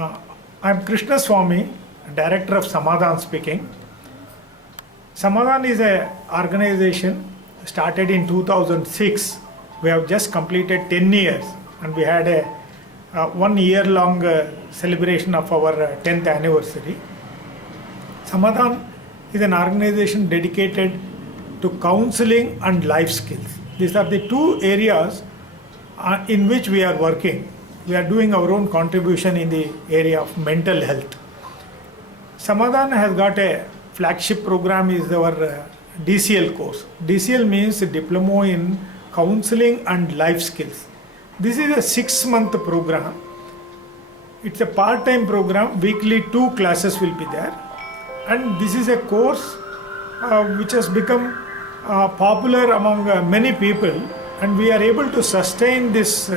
Uh, I'm Krishna Swami, Director of Samadhan speaking. Samadhan is an organization started in 2006. We have just completed 10 years and we had a 1 year long celebration of our 10th anniversary. Samadhan is an organization dedicated to counseling and life skills. These are the two areas in which we are working. We are doing our own contribution in the area of mental health. Samadhan has got a flagship program is our DCL course. DCL means Diploma in Counseling and Life Skills. This is a 6-month program. It's a part-time program. Weekly 2 classes will be there. And this is a course which has become popular among many people, and we are able to sustain this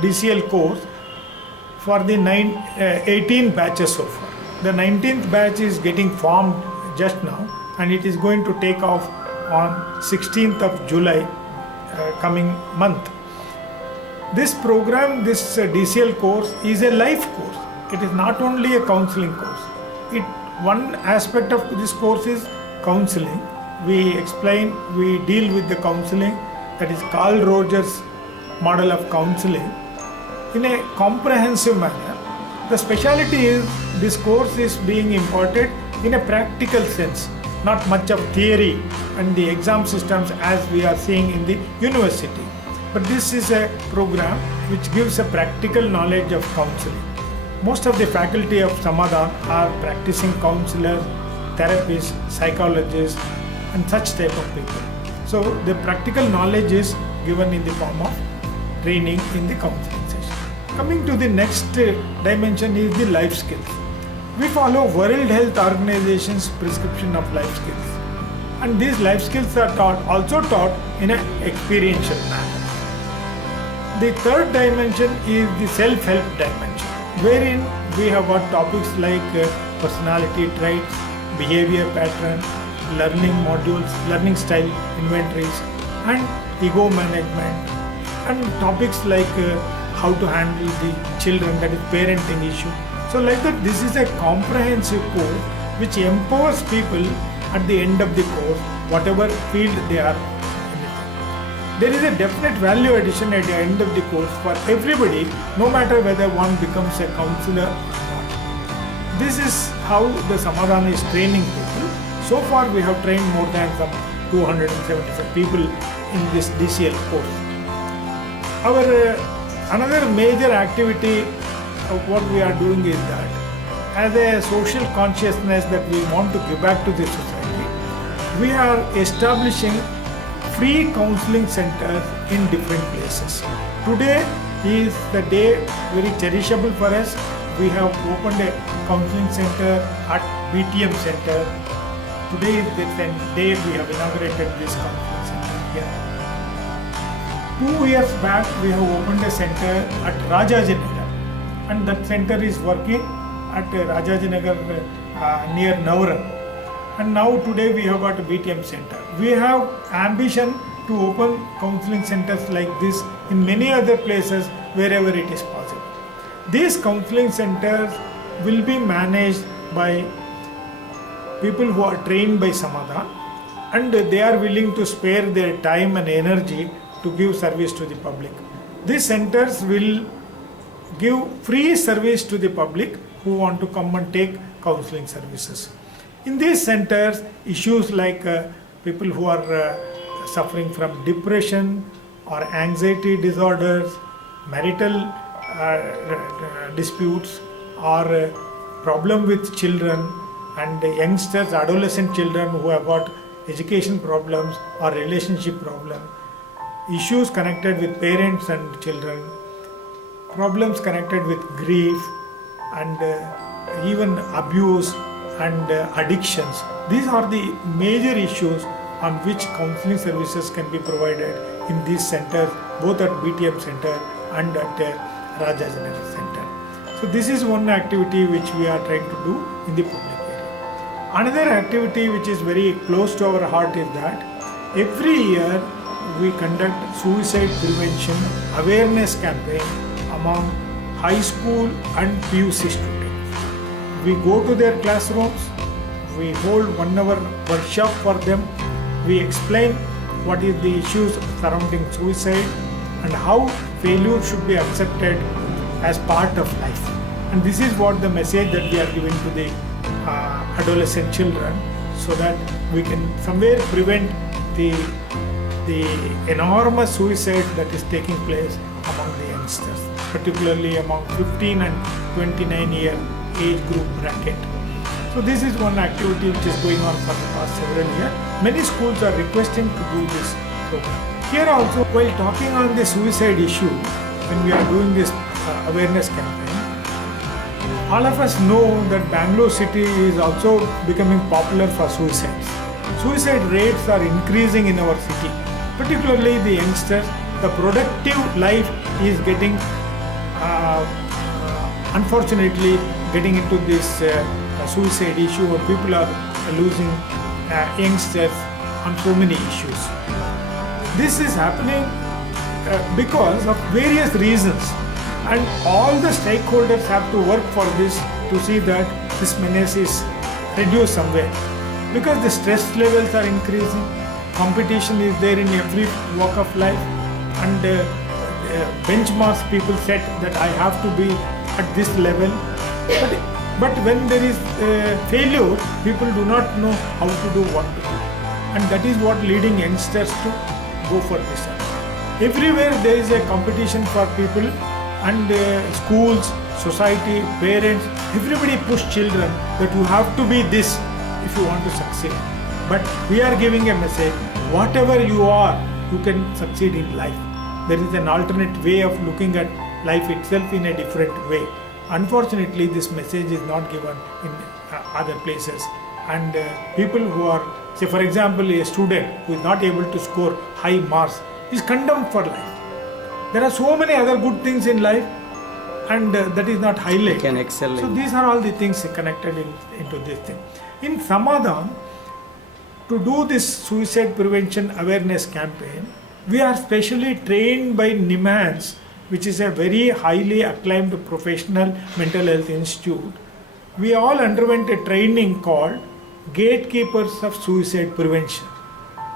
DCL course for the 18 batches so far. The 19th batch is getting formed just now, and it is going to take off on 16th of July coming month. This program, this DCL course is a life course. It is not only a counseling course. One aspect of this course is counseling. We explain, we deal with the counseling, that is Carl Rogers model of counseling, in a comprehensive manner. The speciality is this course is being imparted in a practical sense, not much of theory and the exam systems as we are seeing in the university. But this is a program which gives a practical knowledge of counseling. Most of the faculty of Samadhan are practicing counselors, therapists, psychologists, and such type of people. So the practical knowledge is given in the form of training in the counseling session. Coming to the next dimension is the life skills. We follow World Health Organization's prescription of life skills, and these life skills are also taught in an experiential manner. The third dimension is the self-help dimension, wherein we have got topics like personality traits, behavior pattern, learning modules, learning style inventories, and ego management, and topics like how to handle the children, that is parenting issue. So like that, this is a comprehensive course which empowers people at the end of the course, whatever field they are in. There is a definite value addition at the end of the course for everybody, no matter whether one becomes a counselor or not. This is how the Samadhan is training people. So far we have trained more than some 275 people in this DCL course. Our another major activity of what we are doing is that as a social consciousness that we want to give back to the society, we are establishing free counseling centers in different places. Today is the day very cherishable for us. We have opened a counseling center at BTM Center. Today is the day we have inaugurated this counseling center here. 2 years back we have opened a center at Rajajinagar, and that center is working at Rajajinagar near Navaram. And now today we have got a BTM center. We have ambition to open counseling centers like this in many other places wherever it is possible. These counseling centers will be managed by people who are trained by Samadhan, and they are willing to spare their time and energy to give service to the public. These centers will give free service to the public who want to come and take counseling services. In these centers, issues like people who are suffering from depression or anxiety disorders, marital disputes, or problem with children and youngsters, adolescent children who have got education problems or relationship problems, issues connected with parents and children, problems connected with grief and even abuse and addictions. These are the major issues on which counseling services can be provided in these centers, both at BTM Center and at Rajajinagar Center. So this is one activity which we are trying to do in the public area. Another activity which is very close to our heart is that every year we conduct suicide prevention awareness campaign among high school and PUC students. We go to their classrooms, we hold 1 hour workshop for them, we explain what is the issues surrounding suicide and how failure should be accepted as part of life. And this is what the message that we are giving to the adolescent children, so that we can somewhere prevent the enormous suicide that is taking place among the youngsters, particularly among 15 and 29-year age group bracket. So this is one activity which is going on for the past several years. Many schools are requesting to do this program. Here also, while talking on the suicide issue, when we are doing this awareness campaign, all of us know that Bangalore city is also becoming popular for suicides. Suicide rates are increasing in our city, particularly the youngsters. The productive life is getting, unfortunately, getting into this suicide issue, where people are losing youngsters on so many issues. This is happening because of various reasons, and all the stakeholders have to work for this to see that this menace is reduced somewhere. Because the stress levels are increasing, competition is there in every walk of life, and benchmarks people set that I have to be at this level. But when there is failure, people do not know how to do what to do. And that is what leading youngsters to go for this. Everywhere there is a competition for people, and schools, society, parents, everybody push children that you have to be this if you want to succeed. But we are giving a message, whatever you are, you can succeed in life. There is an alternate way of looking at life itself in a different way. Unfortunately, this message is not given in other places, and people who are, say for example, a student who is not able to score high marks is condemned for life. There are so many other good things in life, and that is not highlighted. Can excel. So these are all the things connected into this thing. In Samadhan, to do this suicide prevention awareness campaign, we are specially trained by NIMHANS, which is a very highly acclaimed professional mental health institute. We all underwent a training called Gatekeepers of Suicide Prevention.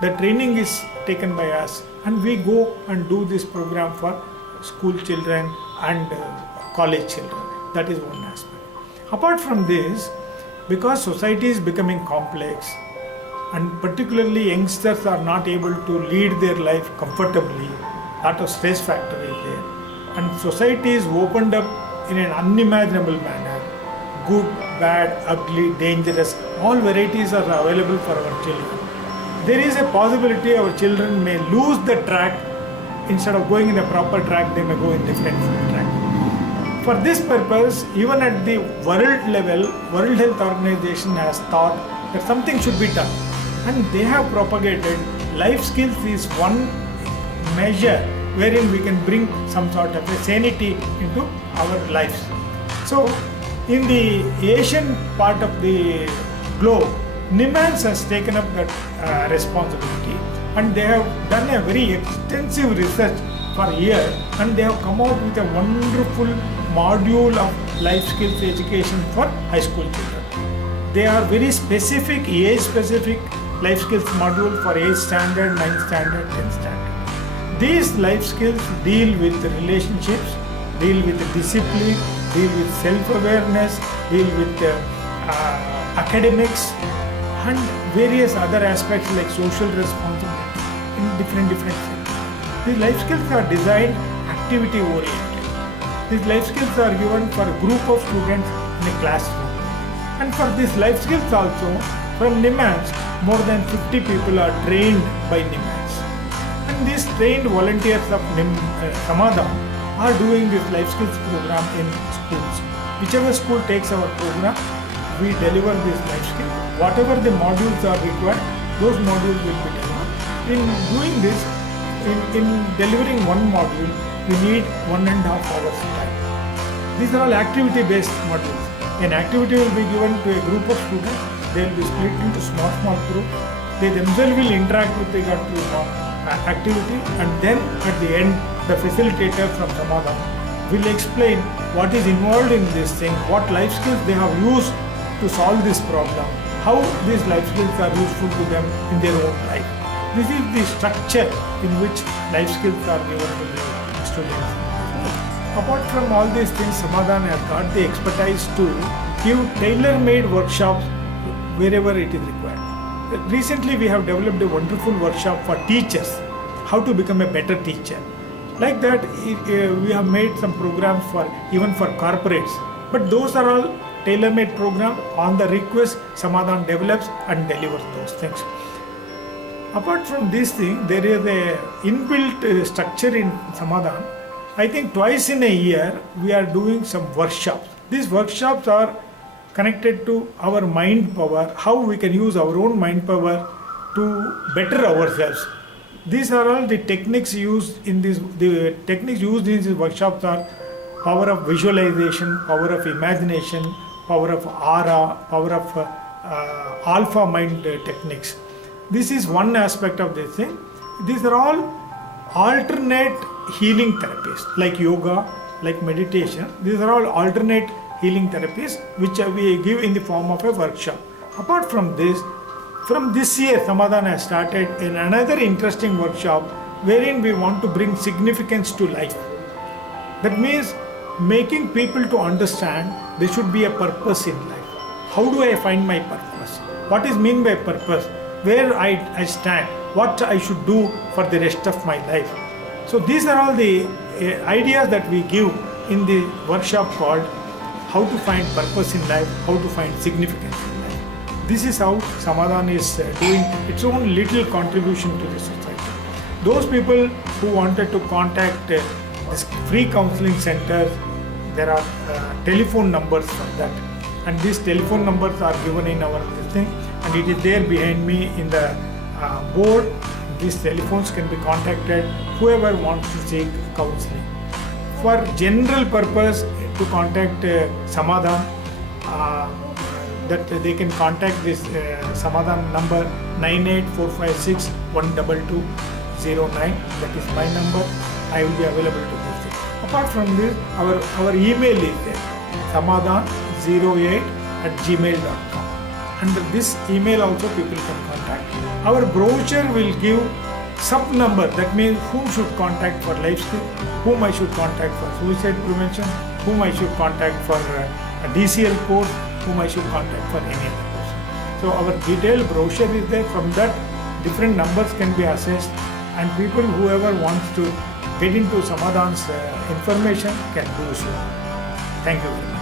The training is taken by us, and we go and do this program for school children and college children. That is one aspect. Apart from this, because society is becoming complex, and particularly youngsters are not able to lead their life comfortably, lot of stress factor is there, and society is opened up in an unimaginable manner. Good, bad, ugly, dangerous, all varieties are available for our children. There is a possibility our children may lose the track. Instead of going in the proper track, they may go in different track. For this purpose, even at the world level, World Health Organization has thought that something should be done, and they have propagated life skills is one measure wherein we can bring some sort of a sanity into our lives. So in the Asian part of the globe, NIMHANS has taken up that responsibility, and they have done a very extensive research for years, and they have come out with a wonderful module of life skills education for high school children. They are very specific, age specific life skills module for 8th standard, 9th standard, 10th standard. These life skills deal with relationships, deal with discipline, deal with self-awareness, deal with academics, and various other aspects like social responsibility in different fields. These life skills are designed activity oriented. These life skills are given for a group of students in a classroom. And for these life skills also, from NIMHANS, more than 50 people are trained by NIMHANS. And these trained volunteers of Samadhan are doing this life skills program in schools. Whichever school takes our program, we deliver this life skill. Whatever the modules are required, those modules will be delivered. In doing this, in delivering one module, we need 1.5 hours time. These are all activity-based modules. An activity will be given to a group of students. They will be split into small groups. They themselves will interact with regard to activity, and then at the end, the facilitator from Samadhan will explain what is involved in this thing, what life skills they have used to solve this problem, how these life skills are useful to them in their own life. This is the structure in which life skills are given to the students. Apart from all these things, Samadhan has got the expertise to give tailor-made workshops wherever it is required. Recently, we have developed a wonderful workshop for teachers, how to become a better teacher. Like that, we have made some programs for even for corporates. But those are all tailor-made programs. On the request, Samadhan develops and delivers those things. Apart from this thing, there is a inbuilt structure in Samadhan. I think twice in a year we are doing some workshops. These workshops are connected to our mind power, how we can use our own mind power to better ourselves. These are all the techniques used in this. The techniques used in these workshops are power of visualization, power of imagination, power of aura, power of alpha mind techniques. This is one aspect of this thing. These are all alternate healing therapies like yoga, like meditation. These are all alternate healing therapies which we give in the form of a workshop. Apart from this year, Samadhan has started in another interesting workshop wherein we want to bring significance to life. That means making people to understand there should be a purpose in life. How do I find my purpose? What is meant by purpose? Where I stand? What I should do for the rest of my life? So these are all the ideas that we give in the workshop called How to Find Purpose in Life, How to Find Significance in Life. This is how Samadhan is doing its own little contribution to the society. Those people who wanted to contact this free counseling center, there are telephone numbers for that. And these telephone numbers are given in our thing, and it is there behind me in the board. These telephones can be contacted, whoever wants to seek counseling. For general purpose, to contact Samadhan, that they can contact this Samadhan number 98456 12209. That is my number. I will be available to this. Apart from this, our email is there, samadhan08@gmail.com. Under this email also people can contact. Our brochure will give sub number, that means whom should contact for life skill, whom I should contact for suicide prevention, whom I should contact for a DCL course, whom I should contact for any other course. So our detailed brochure is there. From that, different numbers can be assessed, and people whoever wants to get into Samadhan's information can do so. Thank you very much.